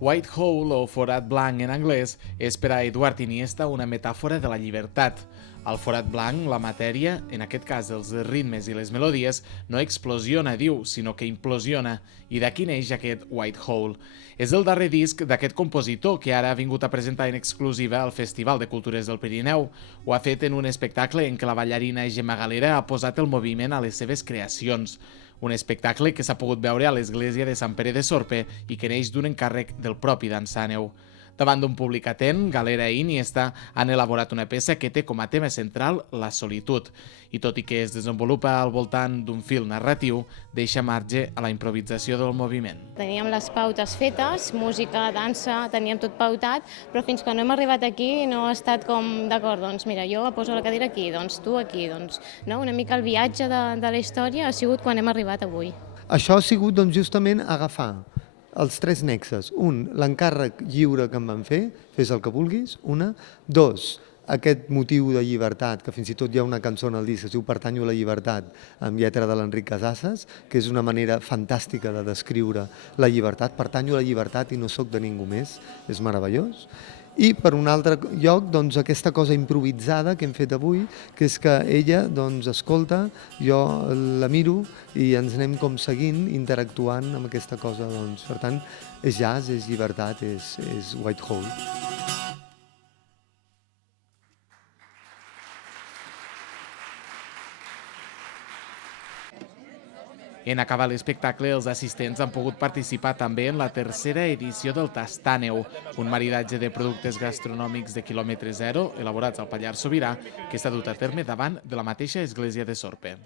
White Hole, o forat blanc en anglès, és per a Eduard Iniesta una metàfora de la llibertat. Al forat blanc, la matèria, en aquest cas els ritmes i les melodies, no explosiona, diu, sinó que implosiona, i d'aquí neix aquest White Hole. És el darrer disc d'aquest compositor que ara ha vingut a presentar en exclusiva al Festival de Cultures del Pirineu. Ho ha fet en un espectacle en què la ballarina Gemma Galera ha posat el moviment a les seves creacions. Un espectacle que s'ha pogut veure a l'església de Sant Pere de Sorpe i que neix d'un encàrrec del propi Dansàneu. Davant d'un públic atent, Galera i Iniesta han elaborat una peça que té com a tema central la solitud, i tot i que es desenvolupa al voltant d'un fil narratiu, deixa marge a la improvisació del moviment. Teníem les pautes fetes, música, dansa, teníem tot pautat, però fins que no hem arribat aquí no ha estat com, d'acord, doncs mira, jo poso la cadira aquí, doncs tu aquí, doncs no? Una mica el viatge de la història ha sigut quan hem arribat avui. Això ha sigut doncs, justament agafar els tres nexes. Un, l'encàrrec lliure que em van fer, fes el que vulguis, una. Dos, aquest motiu de llibertat, que fins i tot hi ha una cançó en el disc que es diu Pertanyo a la llibertat, amb lletra de l'Enric Casasses, que és una manera fantàstica de descriure la llibertat. Pertanyo a la llibertat i no sóc de ningú més, és meravellós. I per un altre lloc, doncs, aquesta cosa improvisada que hem fet avui, que és que ella doncs, escolta, jo la miro i ens anem com seguint, interactuant amb aquesta cosa. Doncs, per tant, és jazz, és llibertat, és White Hole. En acabar l'espectacle, els assistents han pogut participar també en la tercera edició del Tastàneu, un maridatge de productes gastronòmics de quilòmetre zero elaborats al Pallars Sobirà que s'ha dut a terme davant de la mateixa església de Sorpe.